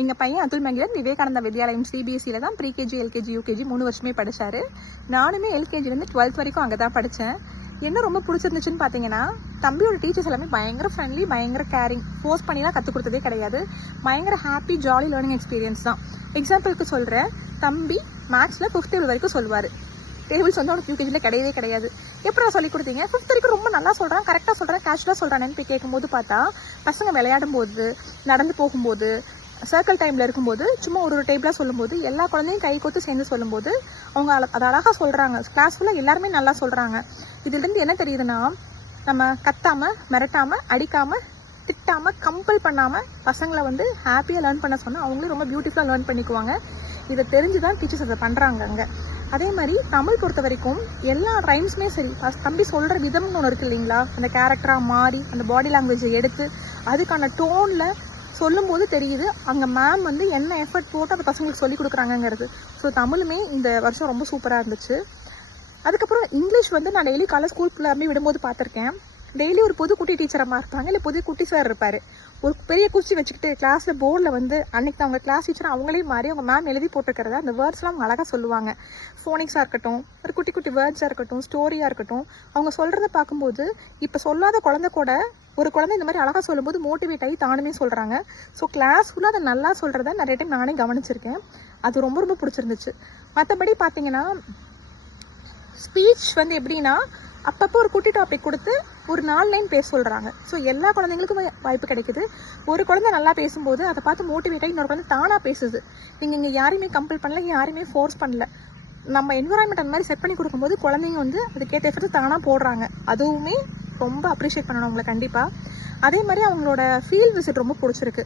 எங்கள் பையன் அதுல் மகிழன் விவேகானந்தா வித்யாலயம் சிபிஎஸ்சியில் தான் ப்ரீகேஜி எல்கேஜி யூகேஜி 3 வருஷமே படித்தார். நானுமே எல்கேஜிலேருந்து 12th வரைக்கும் அங்கே தான் படித்தேன். என்ன ரொம்ப பிடிச்சிருந்துச்சுன்னு பார்த்தீங்கன்னா, தம்பியோட டீச்சர்ஸ் எல்லாமே பயங்கர ஃப்ரெண்ட்லி, பயங்கர கேரிங். ஃபோர்ஸ் பண்ணிலாம் கற்றுக் கொடுத்ததே கிடையாது. பயங்கர ஹாப்பி ஜாலி லேர்னிங் எக்ஸ்பீரியன்ஸ் தான். எக்ஸாம்பிளுக்கு சொல்கிறேன், தம்பி மேக்ஸில் 5th டேபிள் வரைக்கும் சொல்லுவார். டேபிள்ஸ் வந்து அவனுக்கு யூகேஜியில் கிடையவே கிடையாது. எப்படி நான் சொல்லிக் கொடுத்தீங்க? 5th வரைக்கும் ரொம்ப நல்லா சொல்கிறான், கரெக்டாக சொல்கிறேன், கேஷுவலாக சொல்கிறானேன்னு போய் கேட்கும்போது பார்த்தா, பசங்க விளையாடும் போது, நடந்து போகும்போது, சர்க்கிள் டைமில் இருக்கும்போது, சும்மா ஒரு டேபிளாக சொல்லும்போது, எல்லா குழந்தையும் கை கோத்து சேர்ந்து சொல்லும்போது அவங்க அதை அழகாக சொல்கிறாங்க. கிளாஸ் ஃபுல்லாக எல்லாருமே நல்லா சொல்கிறாங்க. இதுலேருந்து என்ன தெரியுதுன்னா, நம்ம கத்தாமல், மிரட்டாமல், அடிக்காமல், திட்டாமல், கம்பல் பண்ணாமல் பசங்களை வந்து ஹாப்பியாக லேர்ன் பண்ண சொன்னால் அவங்களே ரொம்ப பியூட்டிஃபுல்லாக லேர்ன் பண்ணிக்குவாங்க. இதை தெரிஞ்சு தான் டீச்சர்ஸ் அதை பண்ணுறாங்க அங்கே. அதே மாதிரி தமிழ் பொறுத்த வரைக்கும் எல்லா ரைம்ஸுமே சரி, தம்பி சொல்கிற விதம்னு ஒன்று இருக்குது இல்லைங்களா, அந்த கேரக்டராக மாறி அந்த பாடி லாங்குவேஜை எடுத்து அதுக்கான டோனில் சொல்லும்போது தெரியுது அங்கே மேம் வந்து என்ன எஃபர்ட் போட்டு அந்த பசங்களுக்கு சொல்லி கொடுக்குறாங்கங்கிறது. ஸோ தமிழுமே இந்த வருஷம் ரொம்ப சூப்பராக இருந்துச்சு. அதுக்கப்புறம் இங்கிலீஷ் வந்து நான் டெய்லி காலை ஸ்கூலுக்குள்ளே விடும்போது பார்த்துருக்கேன். டெய்லி ஒரு புது குட்டி டீச்சரமாக இருப்பாங்க, இல்லை புது குட்டி சார் இருப்பார். ஒரு பெரிய குச்சி வச்சுக்கிட்டு கிளாஸில் போர்டில் வந்து அன்னைக்கு அவங்க கிளாஸ் டீச்சர் அவங்களே மாறி அவங்க மேம் எழுதி போட்டிருக்கிறத அந்த வேர்ட்ஸ்லாம் அவங்க அழகாக சொல்லுவாங்க. ஃபோனிக்ஸாக இருக்கட்டும், ஒரு குட்டி குட்டி வேர்ட்ஸாக இருக்கட்டும், ஸ்டோரியாக இருக்கட்டும், அவங்க சொல்கிறத பார்க்கும்போது இப்போ சொல்லாத குழந்தை கூட ஒரு குழந்தை இந்த மாதிரி அழகாக சொல்லும்போது மோட்டிவேட் ஆகி தானுமே சொல்கிறாங்க. ஸோ கிளாஸ் ஃபுல்லாக அதை நல்லா சொல்கிறத நிறைய டைம் நானே கவனிச்சிருக்கேன். அது ரொம்ப ரொம்ப பிடிச்சிருந்துச்சு. மற்றபடி பார்த்தீங்கன்னா, ஸ்பீச் வந்து எப்படின்னா, அப்பப்போ ஒரு குட்டி டாபிக் கொடுத்து ஒரு 4 லைன் பேச சொல்கிறாங்க. ஸோ எல்லா குழந்தைங்களுக்கும் வாய்ப்பு கிடைக்குது. ஒரு குழந்தை நல்லா பேசும்போது அதை பார்த்து மோட்டிவேட் ஆகி இன்னொரு குழந்தை தானாக பேசுது. நீங்கள் இங்கே யாரையுமே கம்பல் பண்ணல, யாரையுமே ஃபோர்ஸ் பண்ணல. நம்ம என்விரான்மெண்ட் அந்த மாதிரி செட் பண்ணி கொடுக்கும்போது குழந்தைங்க வந்து அதுக்கேற்ற எஃபர்ட் தானாக போடுறாங்க. அதுவுமே ரொம்ப அப்ரிஷியேட் பண்ணணும் அவங்களை கண்டிப்பாக. அதே மாதிரி அவங்களோட ஃபீல்ட் விசிட் ரொம்ப பிடிச்சிருக்கு.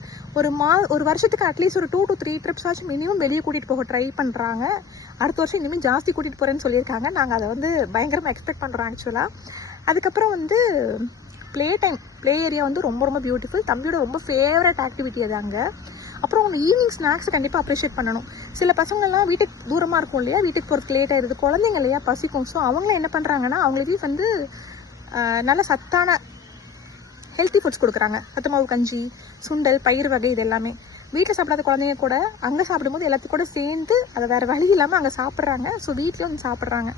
ஒரு வருஷத்துக்கு அட்லீஸ்ட் ஒரு 2 to 3 ட்ரிப்ஸ் ஆச்சும் மினிமம் வெளியே கூட்டிகிட்டு போக ட்ரை பண்ணுறாங்க. அடுத்த வருஷம் இனிமேல் ஜாஸ்தி கூட்டிகிட்டு போகிறேன்னு சொல்லியிருக்காங்க. நாங்கள் அதை வந்து பயங்கரமாக எக்ஸ்பெக்ட் பண்ணுறோம் ஆக்சுவலாக. அதுக்கப்புறம் வந்து ப்ளே ஏரியா வந்து ரொம்ப ரொம்ப பியூட்டிஃபுல். தம்பியோட ரொம்ப ஃபேவரட் ஆக்டிவிட்டி அது அங்கே. அப்புறம் அவங்க ஈவினிங் ஸ்நாக்ஸை கண்டிப்பாக அப்ரிஷியேட் பண்ணணும். சில பசங்கள்லாம் வீட்டுக்கு தூரமாக இருக்கும் இல்லையா, வீட்டுக்கு போகிறதுக்கு லேட் ஆயிடுது, குழந்தைங்க இல்லையா பசிக்கும். ஸோ அவங்கள என்ன பண்ணுறாங்கன்னா, அவங்களுக்கு வந்து நல்ல சத்தான ஹெல்த்தி ஃபுட்ஸ் கொடுக்குறாங்க. சத்து மாவு கஞ்சி, சுண்டல், பயிர் வகை, இது எல்லாமே. வீட்டில் சாப்பிடாத குழந்தைங்க கூட அங்கே சாப்பிடும்போது எல்லாத்துக்கும் கூட சேர்ந்து அதை வேறு வழி இல்லாமல் அங்கே சாப்பிட்றாங்க. ஸோ வீட்லேயும் வந்து சாப்பிட்றாங்க.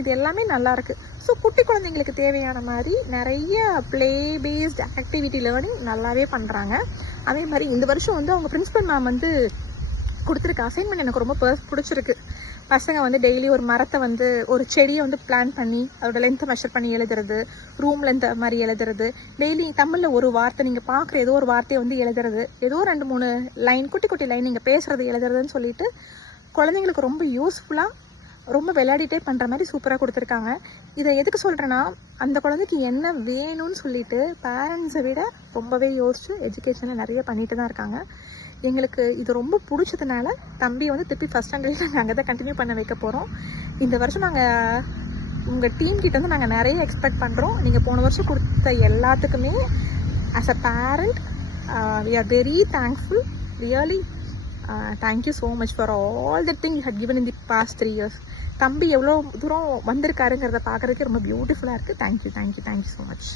இது எல்லாமே நல்லாயிருக்கு. ஸோ குட்டி குழந்தைங்களுக்கு தேவையான மாதிரி நிறைய ப்ளே பேஸ்ட் ஆக்டிவிட்டி லேர்னிங் நல்லாவே பண்ணுறாங்க. அதே மாதிரி இந்த வருஷம் வந்து அவங்க பிரின்சிபல் மேம் வந்து கொடுத்துருக்க அசைன்மெண்ட் எனக்கு ரொம்ப பிடிச்சிருக்கு. பசங்க வந்து டெய்லி ஒரு மரத்தை வந்து ஒரு செடியை வந்து பிளான் பண்ணி அதோட லென்த்தை மெஷர் பண்ணி எழுதுறது, ரூம் லென்த் மாதிரி எழுதுறது, டெய்லி தமிழில் ஒரு வார்த்தை நீங்கள் பார்க்குற ஏதோ ஒரு வார்த்தையை வந்து எழுதுறது, ஏதோ 2-3 லைன் குட்டி குட்டி லைன் நீங்கள் பேசுகிறது எழுதுறதுன்னு சொல்லிட்டு குழந்தைங்களுக்கு ரொம்ப யூஸ்ஃபுல்லாக ரொம்ப விளையாடிட்டே பண்ணுற மாதிரி சூப்பராக கொடுத்துருக்காங்க. இதை எதுக்கு சொல்கிறேன்னா, அந்த குழந்தைக்கு என்ன வேணும்னு சொல்லிட்டு பேரண்ட்ஸை விட ரொம்பவே யோசிச்சு எஜுகேஷனை நிறைய பண்ணிட்டு தான் இருக்காங்க. எங்களுக்கு இது ரொம்ப பிடிச்சதுனால தம்பி வந்து திருப்பி ஃபஸ்ட் ஸ்டாண்டர்டில் நாங்கள் அங்கே தான் கண்டினியூ பண்ண வைக்க போகிறோம். இந்த வருஷம் நாங்கள் உங்கள் டீம் கிட்ட வந்து நாங்கள் நிறைய எக்ஸ்பெக்ட் பண்ணுறோம். நீங்கள் போன வருஷம் கொடுத்த எல்லாத்துக்குமே as a parent we are very thankful. Really thank you so much for all the thing you had given in the past 3 years. தம்பி எவ்வளோ தூரம் வந்திருக்காருங்கிறத பார்க்குறதுக்கு ரொம்ப பியூட்டிஃபுல்லாக இருக்குது. Thank you so much.